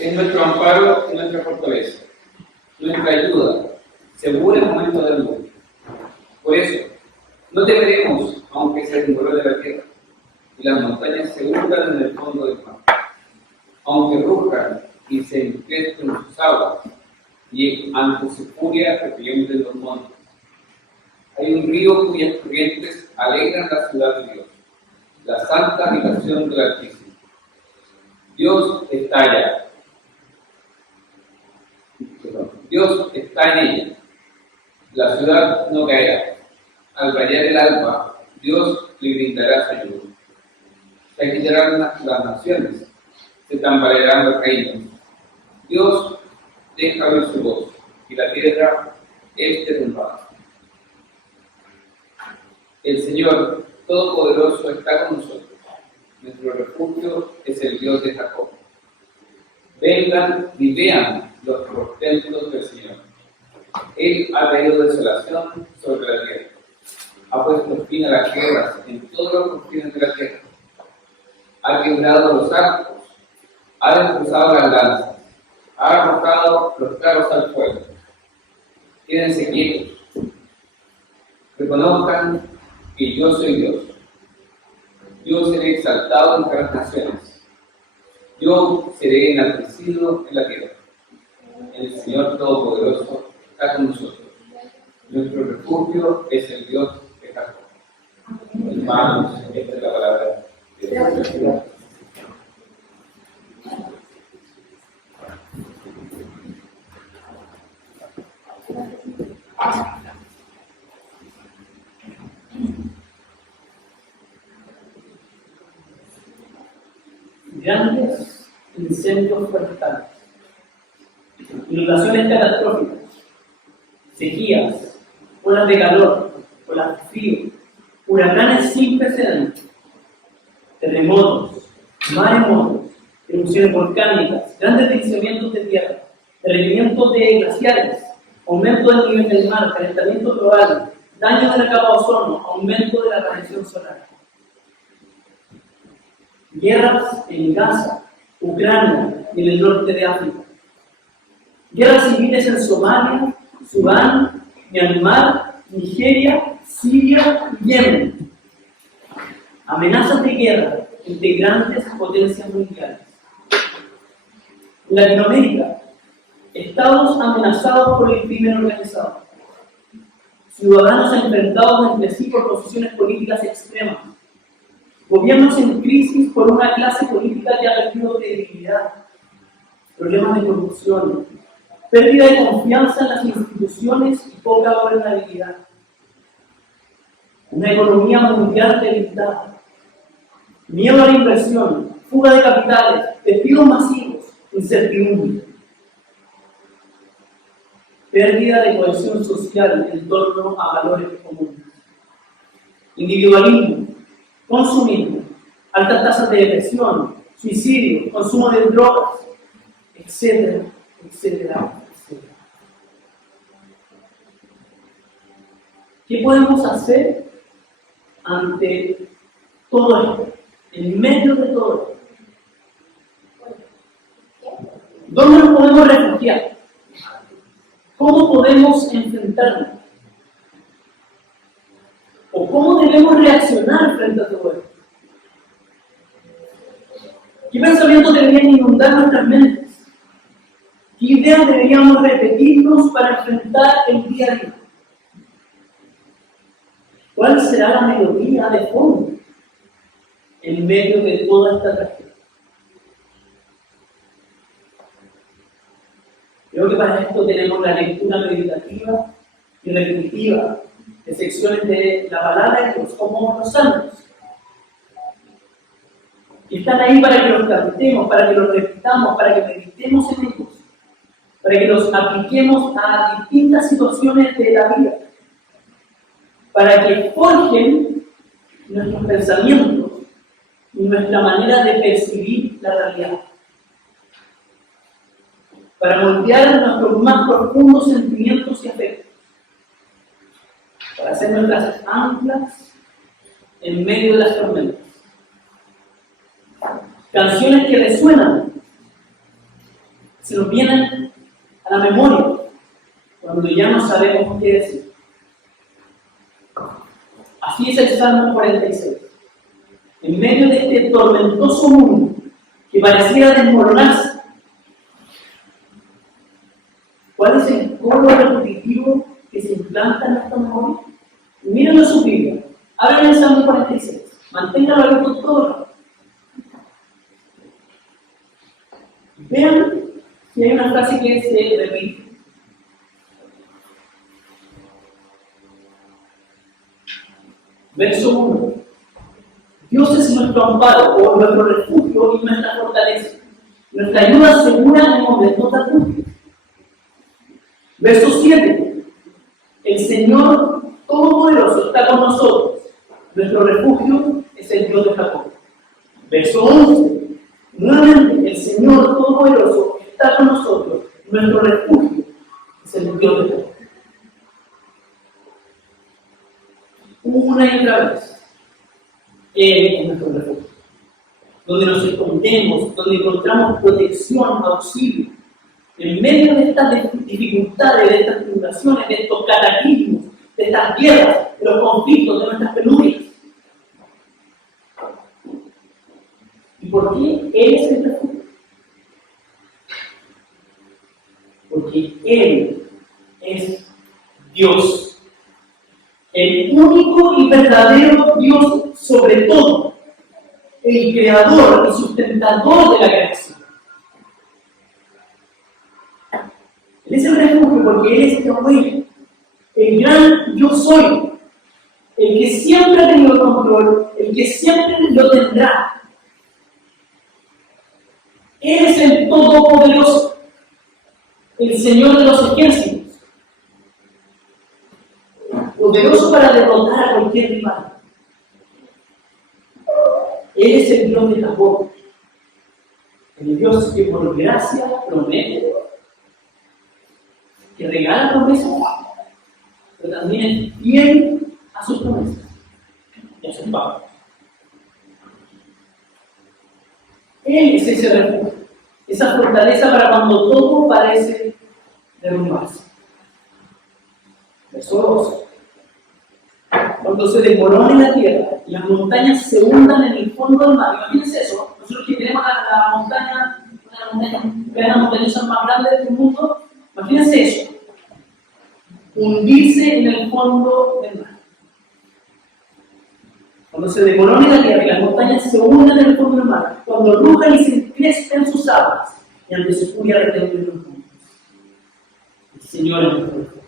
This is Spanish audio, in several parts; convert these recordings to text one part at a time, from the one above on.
es nuestro amparo y nuestra fortaleza, nuestra ayuda, segura en momentos de angustia. Por eso, no temeremos, aunque se desmorone la tierra y las montañas se hundan en el fondo del mar, aunque rujan y se infesten sus aguas, y ante su furia revienten los montes. Hay un río cuyas corrientes alegran la ciudad de Dios, la santa habitación del Altísimo. Dios está allá. Dios está en ella. La ciudad no caerá. Al rayar el alba, Dios le brindará su ayuda. Se agitarán las naciones, se tambalearán los reinos. Dios deja oír su voz, y la tierra es derrumbada. El Señor Todopoderoso está con nosotros. Nuestro refugio es el Dios de Jacob. Vengan y vean los portentos del Señor. Él ha traído desolación sobre la tierra. Ha puesto fin a las guerras en todos los confines de la tierra. Ha quebrado los arcos. Ha destrozado las lanzas. Ha arrojado los carros al fuego. Quédense quietos. Reconozcan que yo soy Dios. Yo seré exaltado entre las naciones. Yo seré enaltecido en la tierra. El Señor Todopoderoso está con nosotros. Nuestro refugio es el Dios de Jacob. Hermanos, esta es la palabra de Dios. Grandes incendios forestales, inundaciones catastróficas, sequías, olas de calor, olas de frío, huracanes sin precedentes, terremotos, maremotos, erupciones volcánicas, grandes deslizamientos de tierra, derretimientos de glaciares, aumento del nivel del mar, calentamiento global, daño de la capa de ozono, aumento de la radiación solar. Guerras en Gaza, Ucrania y en el norte de África. Guerras civiles en Somalia, Sudán, Myanmar, Nigeria, Siria y Yemen. Amenazas de guerra entre grandes potencias mundiales. En Latinoamérica, estados amenazados por el crimen organizado. Ciudadanos enfrentados entre sí por posiciones políticas extremas. Gobiernos en crisis por una clase política que ha perdido credibilidad, problemas de corrupción, pérdida de confianza en las instituciones y poca gobernabilidad. Una economía mundial debilitada, miedo a la inversión, fuga de capitales, despidos masivos, incertidumbre. Pérdida de cohesión social en torno a valores comunes. Individualismo, consumismo, altas tasas de depresión, suicidio, consumo de drogas, etcétera, etcétera, etcétera. ¿Qué podemos hacer ante todo esto? En medio de todo esto. ¿Dónde nos podemos refugiar? ¿Cómo podemos enfrentarnos? ¿O cómo debemos reaccionar frente a todo esto? ¿Qué pensamientos deberían inundar nuestras mentes? ¿Qué ideas deberíamos repetirnos para enfrentar el día a día? ¿Cuál será la melodía de fondo en medio de toda esta tragedia? Creo que para esto tenemos la lectura meditativa y repetitiva de secciones de la palabra de Dios, como los salmos. Y están ahí para que los cantemos, para que los repitamos, para que meditemos en ellos, para que los apliquemos a distintas situaciones de la vida, para que forjen nuestros pensamientos y nuestra manera de percibir la realidad, para moldear nuestros más profundos sentimientos y afectos, para hacer nuestras anclas en medio de las tormentas. Canciones que resuenan se nos vienen a la memoria cuando ya no sabemos qué decir. Así es el Salmo 46. En medio de este tormentoso mundo que pareciera desmoronarse, ¿cuál es el coro repetitivo que se implanta en esta memoria? Mírenlo en su Biblia. Abran el Salmo 46. Manténganlo abierto todo el rato. Vean si hay una frase que se repite. Verso 1. Dios es nuestro amparo, o nuestro refugio y nuestra fortaleza, nuestra ayuda segura en momentos de angustia. Verso 7. El Señor Todopoderoso está con nosotros, nuestro refugio es el Dios de Jacob. Verso 11. Nuevamente, el Señor Todopoderoso está con nosotros, nuestro refugio es el Dios de Jacob. Una y otra vez, Él es nuestro refugio, donde nos escondemos, donde encontramos protección, auxilio, en medio de estas dificultades, de estas tribulaciones, de estos cataclismos, de estas guerras, de los conflictos, de nuestras penurias. ¿Y por qué Él es el refugio? Porque Él es Dios. El único y verdadero Dios sobre todo, el creador y sustentador de la creación. Él es el refugio porque Él es Yahweh, el gran yo soy, el que siempre ha tenido el control, el que siempre lo tendrá. Él es el Todopoderoso, el Señor de los ejércitos, poderoso para derrotar a cualquier rival. Él es el Dios de Jacob, el Dios que por gracia promete, que regala promesas, pero también es fiel a sus promesas y a sus pactos. Él es ese refugio, esa fortaleza para cuando todo parece derrumbarse. Verso 2. Cuando se desmorone la tierra y las montañas se hundan en el fondo del mar. Imagínense eso. Nosotros que tenemos la montaña, una de las montañas más grandes del mundo, imagínense eso. Hundirse en el fondo del mar. Cuando se desmorone la tierra y las montañas se hundan en el fondo del mar, cuando rujan y se encrespen sus aguas, y ante su furia retengan los montes. El Señor es nuestro refugio.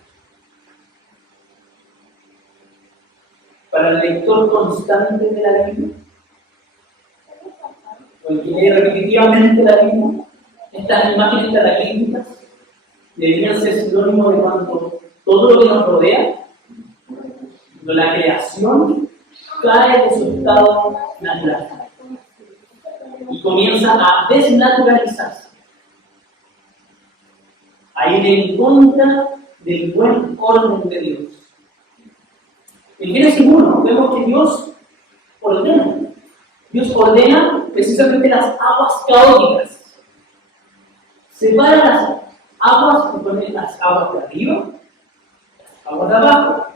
Para el lector constante de la Biblia, o el que lee repetitivamente la Biblia, estas imágenes cataclísmicas deberían ser sinónimo de cuando todo lo que nos rodea, cuando la creación cae de su estado natural y comienza a desnaturalizarse, a ir en contra del buen orden de Dios. En Génesis 1 vemos que Dios ordena. Dios ordena precisamente las aguas caóticas. Separa las aguas y pone las aguas de arriba, las aguas de abajo.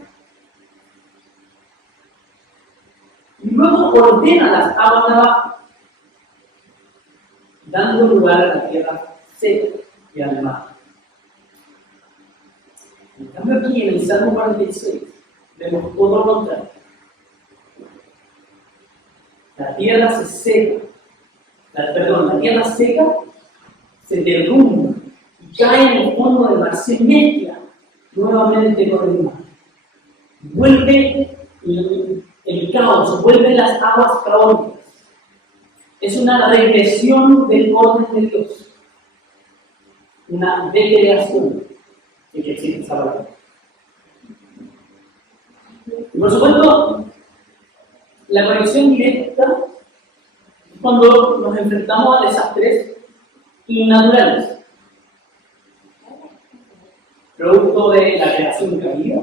Y luego ordena las aguas de abajo, dando lugar a la tierra seca y al mar. En cambio aquí en el Salmo 46 vemos todo lo contrario. La tierra se seca, la tierra seca se derrumba y cae en el fondo del mar, se mezcla nuevamente con el mar. Vuelve el caos, vuelven las aguas caóticas. Es una regresión del orden de Dios, una decreación de que existe esa palabra. Y por supuesto, la conexión directa es cuando nos enfrentamos a desastres innaturales, producto de la creación caída,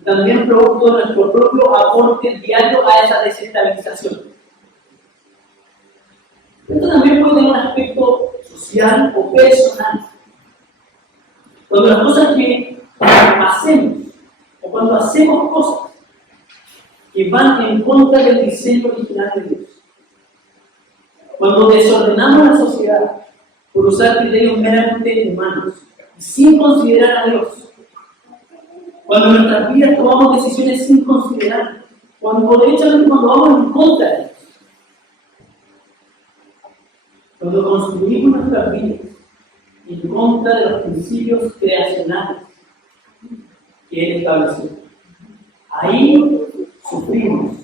y también producto de nuestro propio aporte diario a esa desestabilización. Esto también puede tener un aspecto social social o personal. Cuando las cosas que hacemos, o cuando hacemos cosas que van en contra del diseño original de Dios. Cuando desordenamos la sociedad por usar criterios meramente humanos y sin considerar a Dios. Cuando en nuestras vidas tomamos decisiones sin considerar. Cuando derechamente cuando vamos en contra de Dios. Cuando construimos nuestras vidas en contra de los principios creacionales que Él estableció. Ahí sufrimos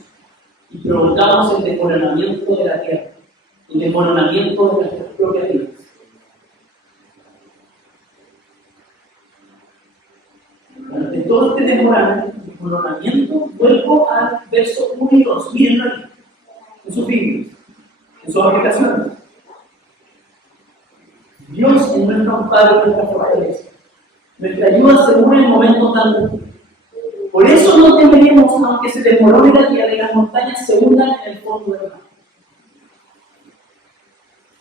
y provocamos el desmoronamiento de la tierra, el desmoronamiento de nuestras propias vidas. Durante todo este desmoronamiento, vuelvo al verso 1 y 2. Miren ahí, en sus Biblias, en sus aplicaciones. Dios es nuestro amparo y nuestra fortaleza, nuestra ayuda segura en momentos tan duros. Por eso no temeremos aunque se desmorone la tierra y las montañas se hundan en el fondo del mar.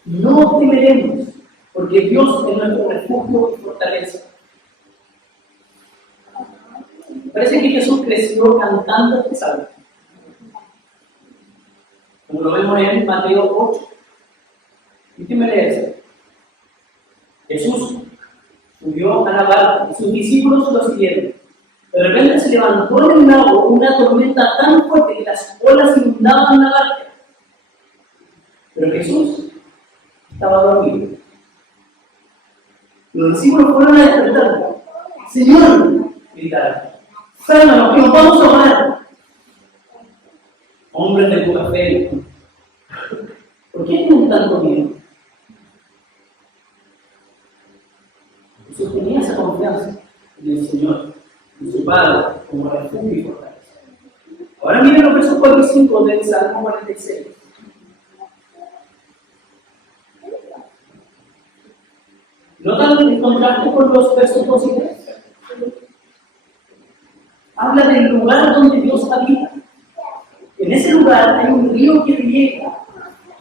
No temeremos, porque Dios es nuestro refugio y fortaleza. Parece que Jesús creció cantando este salmo. Como lo vemos en Mateo 8. ¿Y qué me lee? Jesús subió a la barca y sus discípulos lo siguieron. De repente se levantó en el lago una tormenta tan fuerte que las olas inundaban la barca. Pero Jesús estaba dormido. Los discípulos fueron a despertarlo. ¡Señor!, gritaron. ¡Sálvanos, que nos vamos a ahogar! Hombres de poca fe, ¿por qué tienen tanto miedo? Jesús tenía esa confianza en el Señor, en su Padre, como refugio y fortaleza. Ahora miren los versos 4 y 5 del Salmo 46. ¿Notan el contraste con los versos 2 y 3? Habla del lugar donde Dios habita. En ese lugar hay un río que riega,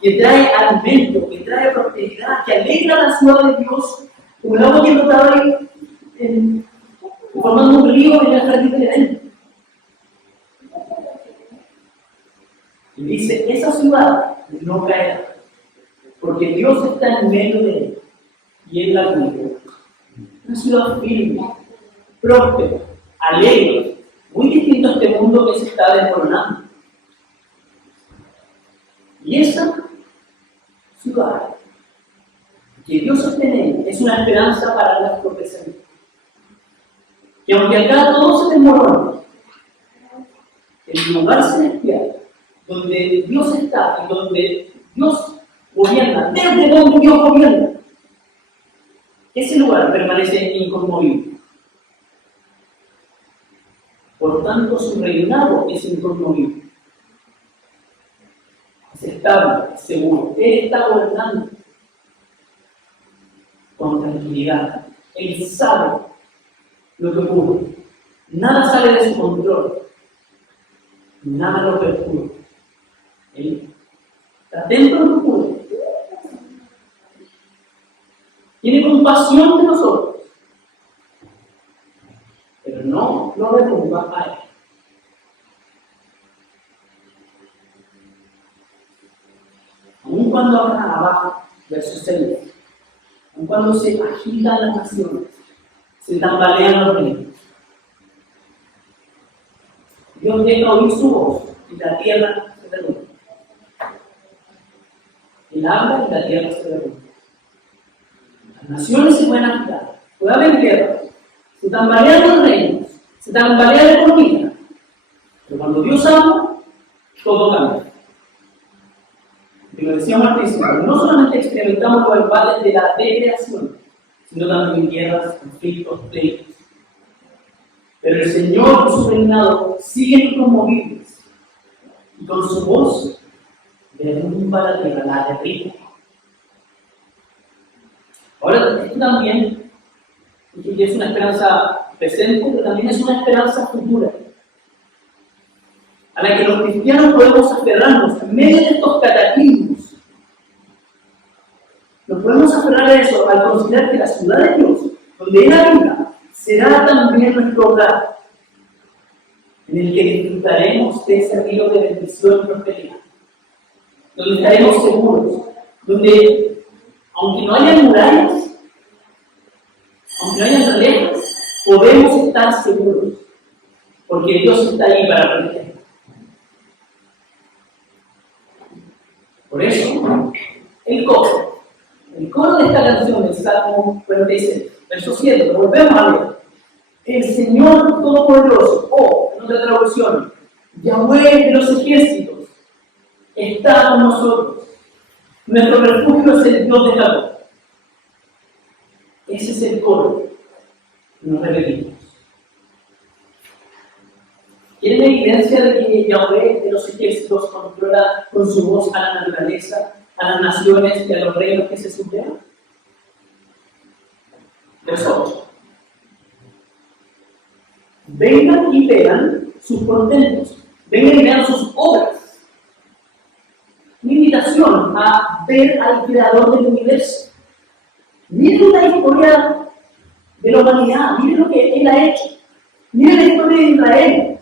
que trae alimento, que trae prosperidad, que alegra la ciudad de Dios, como el agua que brotaba ahí, formando un río en el jardín de Edén. Y dice, esa ciudad no caerá, porque Dios está en medio de él, y Él la cuida. Una ciudad firme, próspera, alegre, muy distinto a este mundo que se está desmoronando. Y esa ciudad que Dios sostiene es una esperanza para nuestro presente. Que aunque acá todo se desmorona, el lugar celestial donde Dios está y donde Dios gobierna, desde donde Dios gobierna, ese lugar permanece inconmovible. Por tanto, su reinado es inconmovible. Es estable, es seguro. Él está gobernando con tranquilidad. Él sabe lo que ocurre. Nada sale de su control. Nada lo perturba. Él está dentro de lo que ocurre. Tiene compasión de nosotros. Pero no lo derrumba a él. Aun cuando hablan abajo, verso 6, aun cuando se agitan las naciones, se tambalean los reinos, Dios deja oír su voz y la tierra se derrumba. Él habla y la tierra se derrumba. Las naciones se pueden agitar, puede haber guerra, se tambalean los reinos, se tambalea la economía, pero cuando Dios habla, todo cambia. Y lo decíamos al principio, no solamente experimentamos los embates de la decreación, sino también guerras, conflictos, pleitos. Pero el Señor y su reinado siguen inconmovibles, y con su voz derrumba la tierra, la derriba. Ahora, esto también es una esperanza presente, pero también es una esperanza futura, a la que los cristianos podemos aferrarnos en medio de estos cataclismos. Nos podemos aferrar aferrar a eso al considerar que la ciudad de Dios, donde Él habita, será también nuestro hogar, en el que disfrutaremos de ese río de bendición y prosperidad, donde estaremos seguros, donde, aunque no haya murallas, aunque no haya rejas, podemos estar seguros, porque Dios está ahí para protegernos. Por eso, el coro de esta canción del Salmo 46, verso 7, lo volvemos a ver. El Señor Todopoderoso, o en otra traducción, Yahweh de los ejércitos, está con nosotros. Nuestro refugio es el Dios de Jacob. Ese es el coro que nos repetimos. ¿Quieren evidencia de que Yahweh de los ejércitos controla con su voz a la naturaleza, a las naciones y a los reinos que se sublevan? Verso 8. Vengan y vean sus portentos, vengan y vean sus obras. Mi invitación a ver al creador del universo. Miren la historia de la humanidad, miren lo que Él ha hecho, miren la historia de Israel.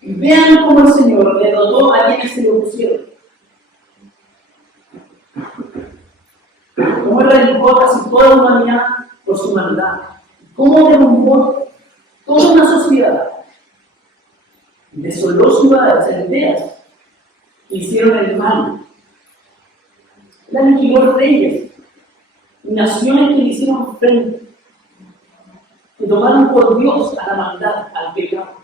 Y vean cómo el Señor le dotó a quienes se le opusieron. Cómo Él erradicó casi toda la humanidad por su maldad. Cómo derrumbó toda una sociedad. Desoló ciudades enteras que hicieron el mal. Él aniquiló reyes y naciones que le hicieron frente, que tomaron por Dios a la maldad, al pecado.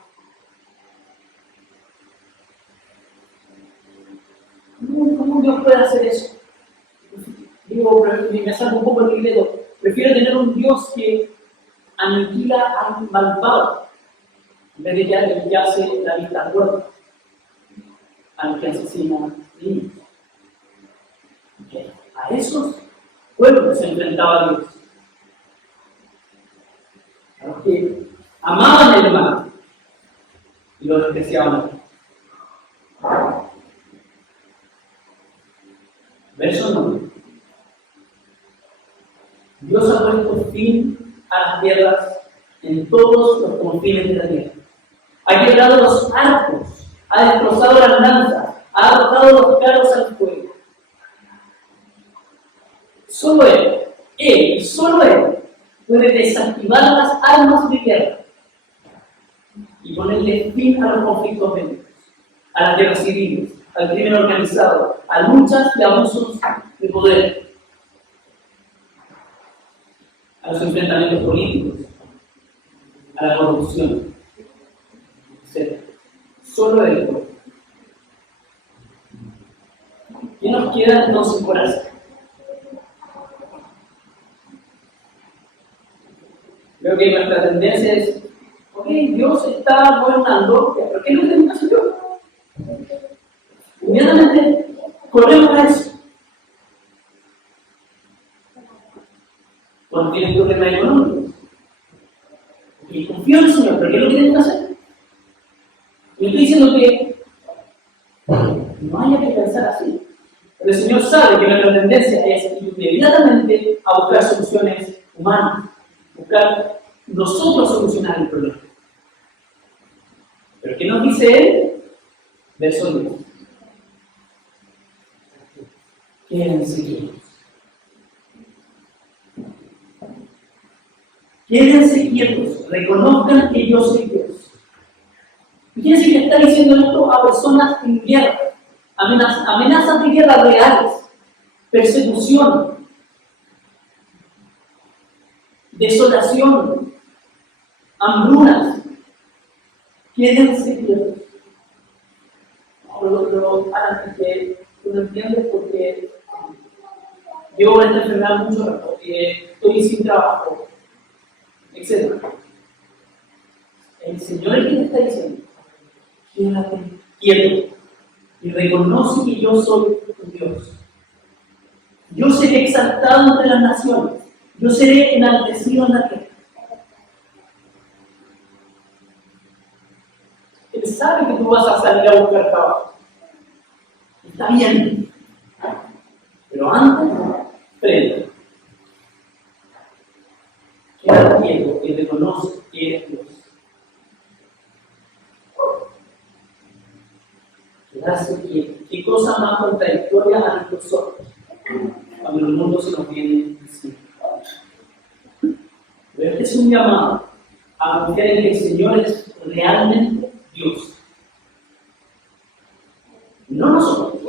¿Cómo Dios puede hacer eso? Digo, me salgo un poco del libreto. Prefiero tener un Dios que aniquila al malvado, en vez de que hace la vista gorda al que asesina niños. A esos pueblos se enfrentaba Dios. A los que amaban el mal y lo despreciaban. Verso 9. Dios ha puesto fin a las guerras en todos los confines de la tierra. Ha quebrado los arcos, ha destrozado las lanzas, ha arrojado los carros al fuego. Solo Él y solo Él puede desactivar las armas de guerra y ponerle fin a los conflictos bélicos, a las guerras civiles, al crimen organizado, a luchas y abusos de poder, a los enfrentamientos políticos, a la corrupción, etc. Solo Él puede. ¿Qué nos queda entonces por hacer? Creo que nuestra tendencia es, ok, Dios está gobernando, ¿pero qué es lo que tengo que hacer yo? Inmediatamente corremos a eso. Cuando tienes problemas económicos. Y confío en el Señor, ¿pero qué es lo que tienes que hacer? Y estoy diciendo que no haya que pensar así. Pero el Señor sabe que nuestra tendencia es inmediatamente a buscar soluciones humanas, buscar nosotros solucionar el problema. Pero ¿qué nos dice Él? Verso 10. Quédense quietos. Quédense quietos, reconozcan que yo soy Dios. Fíjense que está diciendo esto a personas en guerra, amenazas de guerra reales, persecución, desolación, hambrunas. Quédense quietos. Antes que tú no entiendes porque llevo esta enfermedad mucho rato, estoy sin trabajo, etc. El Señor es quien te está diciendo, quédate quieto y reconoce que yo soy tu Dios. Yo seré exaltado entre las naciones, yo seré enaltecido en la tierra. Él sabe que tú vas a salir a buscar trabajo. Está bien. Pero antes, frena. cosa más contradictoria a nuestros ojos cuando el mundo se nos viene encima. Pero este es un llamado a confiar en que el Señor es realmente Dios. No nosotros.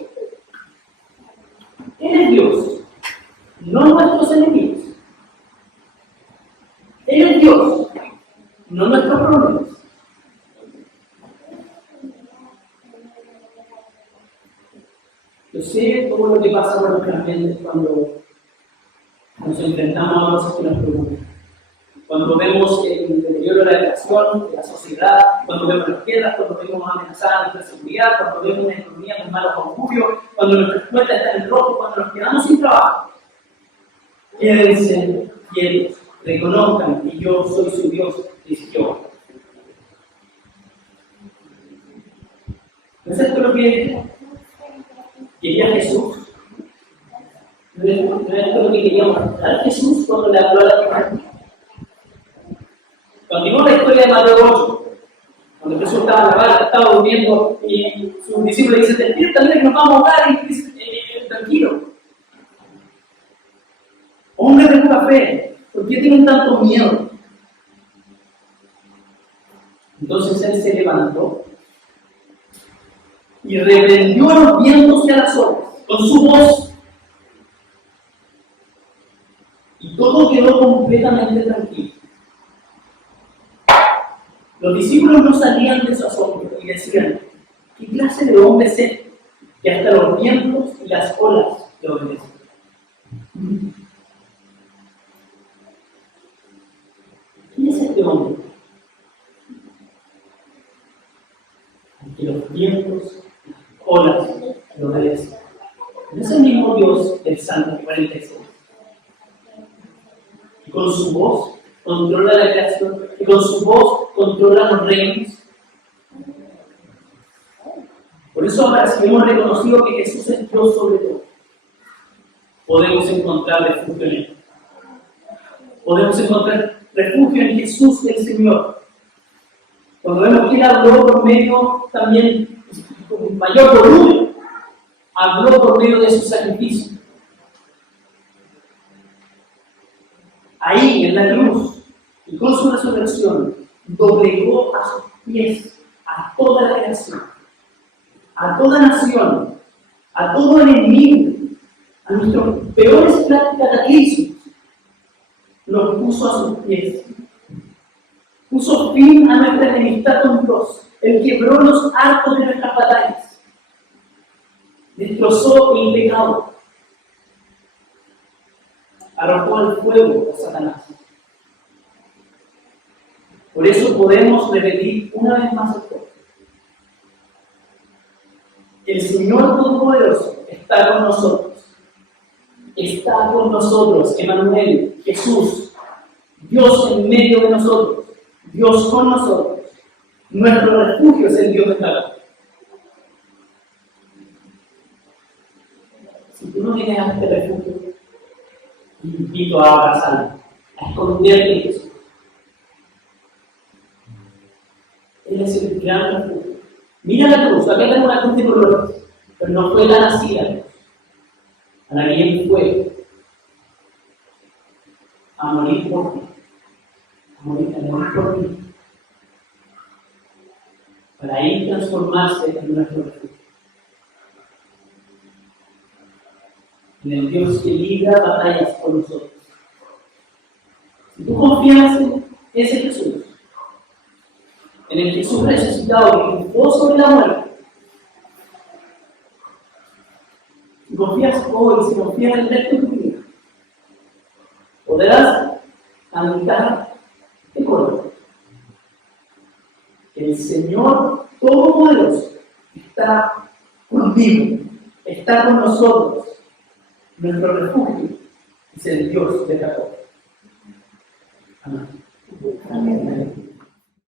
Él es Dios, no nuestros enemigos. Él es Dios, no nuestros problemas. Yo sé todo lo que pasa con nuestras mentes cuando nos enfrentamos a cosas que nos preocupan. Cuando vemos el deterioro de la educación, de la sociedad, cuando vemos las guerras, cuando vemos amenazada nuestra seguridad, cuando vemos una economía con malos augurios, cuando nuestras cuentas están en rojo, cuando nos quedamos sin trabajo. Quédense quietos, reconozcan que yo soy su Dios, dice Jehová. ¿No es esto lo que quería Jesús? ¿No es esto lo que quería mostrar Jesús cuando le habló a la gente? Continuó la historia de Mateo 8, cuando Jesús estaba en la barca, estaba durmiendo y sus discípulos le dicen: despierta, mira que nos vamos a ahogar, y dice: tranquilo. Hombre de poca fe, ¿por qué tienen tanto miedo? Entonces él se levantó y reprendió a los vientos y a las olas con su voz, y todo quedó completamente tranquilo. Los discípulos no salían de su asombro y decían: ¿qué clase de hombre es este que hasta los vientos y las olas le obedecen? ¿Quién es este hombre? Al que los vientos y las olas le obedecen. ¿No es el mismo Dios del Salmo 46? Y con su voz controla la creación, y con su voz controla los reinos. Por eso ahora, si hemos reconocido que Jesús es Dios sobre todo, podemos encontrar refugio en Él. Podemos encontrar refugio en Jesús el Señor. Cuando vemos que Él habló por medio también, con mayor volumen, habló por medio de su sacrificio. Ahí, en la cruz, y con su resurrección, doblegó a sus pies a toda la creación, a toda nación, a todo enemigo, a nuestros peores cataclismos. Los puso a sus pies. Puso fin a nuestra enemistad con Dios. Él quebró los arcos de nuestras batallas. Destrozó el pecado. Arrojó al fuego a Satanás. Por eso podemos repetir una vez más esto. El Señor Todopoderoso está con nosotros. Está con nosotros, Emmanuel, Jesús, Dios en medio de nosotros, Dios con nosotros. Nuestro refugio es el Dios de la. Si tú no tienes este refugio, te invito a abrazarlo, a esconderte en Jesús. Él es el gran refugio. Mira la cruz, acá tengo una cruz de colores, pero no fue la nacida, a la que Él fue a morir por ti, a morir por ti, para ir transformarse en nuestro refugio, en el Dios que libra batallas por nosotros. Si tú confías en ese Jesús, en el Jesús resucitado que triunfó sobre la muerte, si confías hoy, si confías en el resto de tu vida, podrás cantar este coro. El Señor Todopoderoso está conmigo, está con nosotros. Nuestro refugio es el Dios de Jacob. Amén. Amén.